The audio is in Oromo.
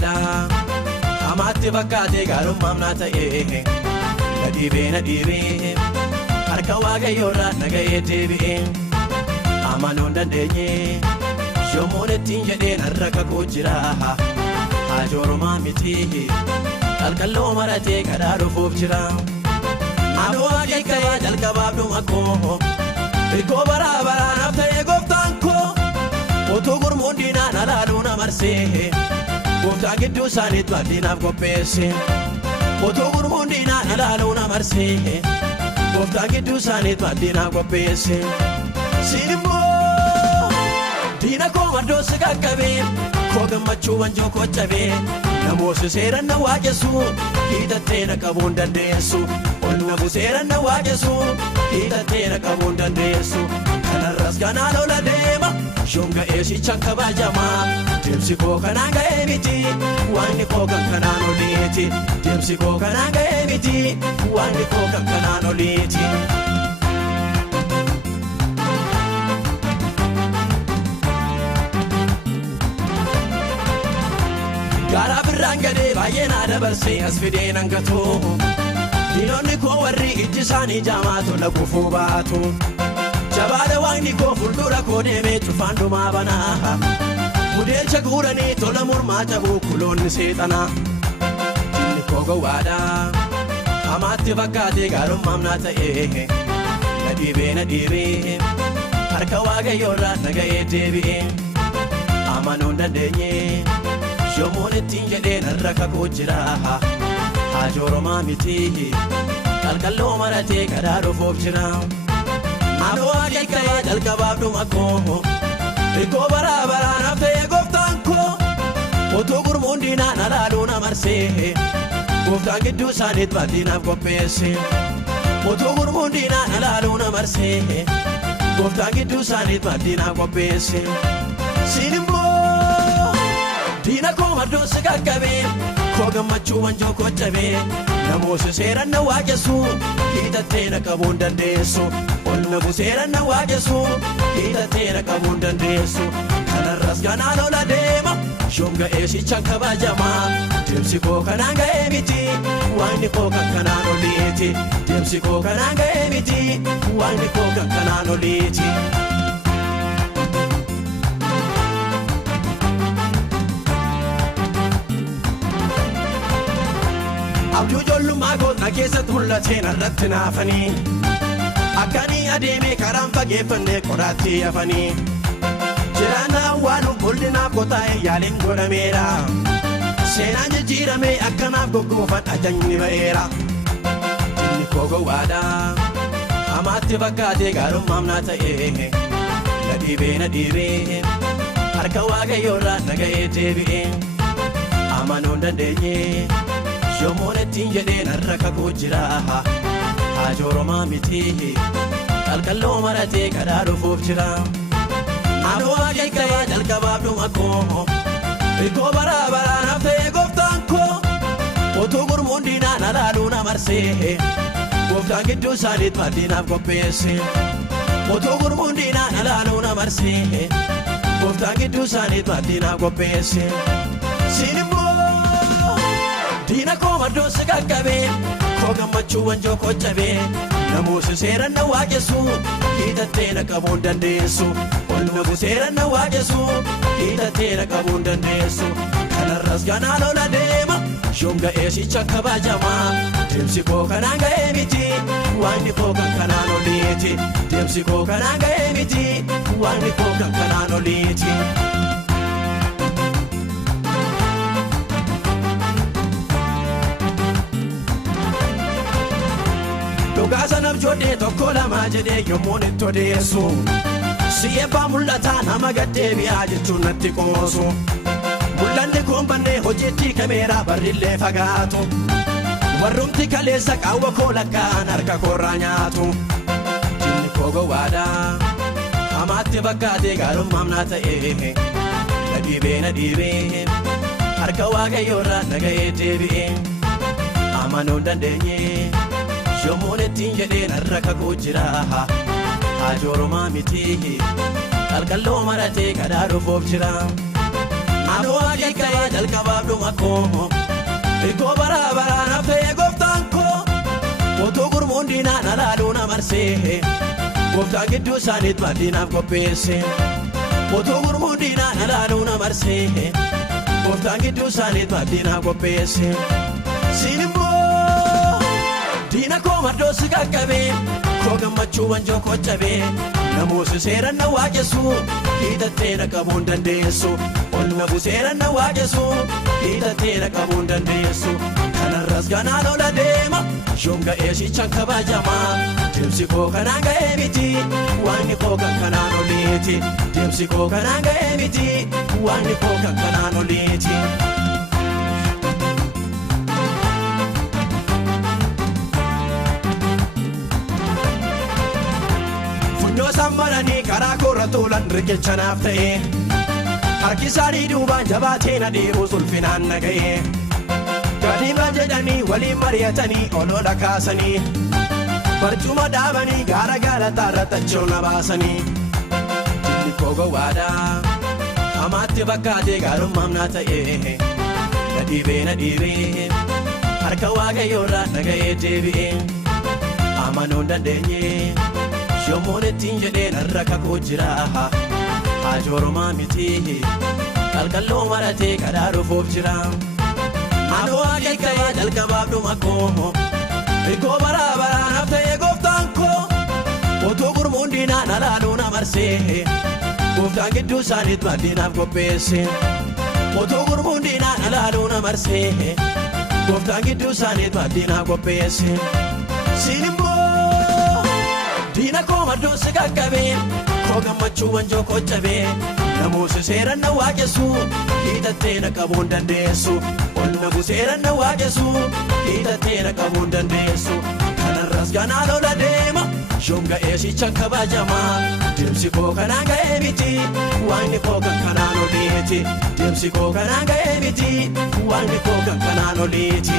wada amatti fakkaate garummaam na ta'e nadibe harka waaqayyoorra naga'ee deebi'e amanuun dandeenye yommuun ittiin jedheen har'a kakuu jira haajoorumaa miti qalqalloo maratee kadhaa dhufuuf jira anoo akeekkaa jalqabaaf dhuma koo Iko bara naftee gooftaan koo Otuu gurmuun diinaan alaaluu na marsee Gooftaa gidduu isaaniitu abdiinaaf qopheesse Otuu gurmuun diinaan alaaluu na marsee Gooftaa gidduu isaaniitu abdiinaaf qopheesse Siin immoo diina koo maddoo si qaqqabee Koo gammachuu wanjoo koo cabee Namoota seeran na waaqessu Hidhattee na qabuun dandeessu Onna buseeran na waaqessu Hidhattee na qabuun dandeessu Kanarras kanaan ola deema Shonga eessichaan kabajamaa Deemsi koo kanaan ga'ee miti Waanni koo kan kanaan oliiti Deemsi koo kanaan ga'ee miti Waanni koo kan kanaan oliiti Garaa birraan gadee baay'ee na dabarsee as fidee nan gatoo Diinonni koo warri ijji isaanii jaamaa tola kufuu baatu Jabaadha waaqni koo fuuldura koo deemee cufaan dhumaa banaa Mudeelcha guuranii tola mormaa cabuu kuloonni seexanaa Diinni koo gowwaadha hamaatti fakkaatee gaarummaam na ta'e Nadibe harka waaqayyoorra naga'ee deebi'e Amanuun dandeenye Yommuun ittiin jedheen har'a kakuu jira haajoorumaa miti qalqalloo maratee kadhaa dhufuuf jira Anoo akeekkaa jalqabaaf dhuma koo Iko bara naftee gooftaan koo Otuu gurmuun diinaan alaaluu na marsee Gooftaan gidduu isaaniitu abdiinaaf qopheesse Otuu gurmuun diinaan alaaluu na marsee Gooftaan gidduu isaaniitu abdiinaaf qopheesse Siin immoo Diina koo maddoo si qaqqabee Koo gammachuu wanjoo koo cabee Namoota seeran na waaqessu Hidhattee na qabuun dandeessu Onna buseeran na waaqessu Hidhattee na qabuun dandeessu Kanarras kanaan ola deema Shonga eessichaan kabajamaa Deemsi koo kanaan ga'ee miti Waanni koo kan kanaan oliiti Deemsi koo kanaan ga'ee miti Waanni koo kan kanaan oliiti Abduu ijoollummaa gootna keessatti mul'ateen irratti naafanii Akkanii adeemee karaan fageeffannee qoraattii hafanii Jiraannaa waanuun boldinaaf qotaa'e yaaliin godhameera Seenaan jijjiiramee akkanaaf goggoofan ajajni ba'eera Diinni koo gowwaadha hamaatti fakkaatee gaarummaam na ta'e Nadibe harka waaqayyoorra naga'ee deebi'e Amanuun dandeenye Yommuun ittiin jedheen har'a kakuu jira haajoorumaa miti qalqalloo maratee kadhaa dhufuuf jira Anoo akeekkaa jalqabaaf dhuma koo Iko bara naftee gooftaan koo Otuu gurmuun diinaan alaaluu na marsee Gooftaan gidduu isaaniitu abdiinaaf qopheesse Otuu gurmuun diinaan alaaluu na marsee Gooftaan gidduu isaaniitu abdiinaaf qopheesse Siin immoo Diina koo maddoo si qaqqabee Koo gammachuu wanjoo koo cabee Namoota seeran na waaqessu Hidhattee na qabuun dandeessu Onna buseeran na waaqessu Hidhattee na qabuun dandeessu Kanarras kanaan ola deema Shonga eessichaan kabajamaa Deemsi koo kanaan ga'ee miti Waanni koo kan kanaan oliiti Deemsi koo kanaan ga'ee miti Waanni koo kan kanaan oliiti Dhugaasa nam joodhee tokko lamaa jedhee yommuun itti odeessu Si'eebbaa mul'ataa nama gaddeebi'aa jechuun natti qoosu Mul'anni kun bannee hojiitti kameeraa barrillee fagaatu Warrumti kaleessa qaawwa koo lakkaa'an harka koorraa nyaatu Diinni koo gowwaadha hamaatti fakkaatee gaarummaam na ta'e Nadibe harka waaqayyoorra naga'ee deebi'e Amanuun dandeenye Yommuun ittiin jedheen har'a kakuu jira haajoorumaa miti qalqalloo maratee kadhaa dhufuuf jira Anu akikaya jalqabaabduma koo Ikoo baraabaraan haftee gooftaan koo Otoo gurmuun diinaan alaaluu na marsee Gooftaan gidduu isaaniit maddinaaf qopheesse Otoo gurmuun diinaan alaaluu na marsee Gooftaan gidduu isaaniit maddinaaf qopheesse Siin immoo diina koo maddoo si qaqqabee Koo gammachuu wanjoo koo cabee Namoota seeran na waaqessu Hidhattee na qabuun dandeessu Olma buseeran na waaqessu Hidhattee na qabuun dandeessu Kanarras ganaan ola deema Yoom ga'ee sichaan kabajama Deemsi koo kanaan ga'ee miti Waanni koo kan kanaan oliiti Deemsi koo kanaan ga'ee miti Waanni koo kan kanaan oliiti Sammaranii karaa koorra tolan riqilchanaaf ta'e Harki isaanii duubaan jabaatee na deemu sulfinaan na ga'e Gadiima jedhanii waliin mari'atanii olola kaasanii Barcuma dhaabanii gaara gaalataa tachoo na baasanii Dilli koo gowwaadhaa hamaatti fakkaatee gaarummaam naa ta'e Na dhiibee harka waaqayyoorraa na ga'ee deebi'ee Amanuun dandeenye Yommoon ittiin jedheen har'a kakuu jira Hajooromaa miti qalqalloo maratee kadhaa dhufuuf jira Anu akikaya jalqabaabduma koo Ikoo baraabaraan haftee gooftaan koo Otoo gurmuun diinaan alaaluu na marsee Gooftaan gidduu isaaniit maddinaaf qopheesse Otoo gurmuun diinaan alaaluu na marsee Gooftaan gidduu isaaniit maddinaaf qopheesse Siin immoo diina koo maddoo si qaqqabee Koo gammachuu wanjoo koo cabee Namoota seeran na waaqessu Hidhattee na qabuun dandeessu Olma buseeran na waaqessu Hidhattee na qabuun dandeessu Kanarras ganaan ola deema Yoom ga'ee sichaan kabajama Deemsi koo kanaan ga'ee miti Waanni koo kan kanaan oliiti Deemsi koo kanaan ga'ee miti Waanni koo kan kanaan oliiti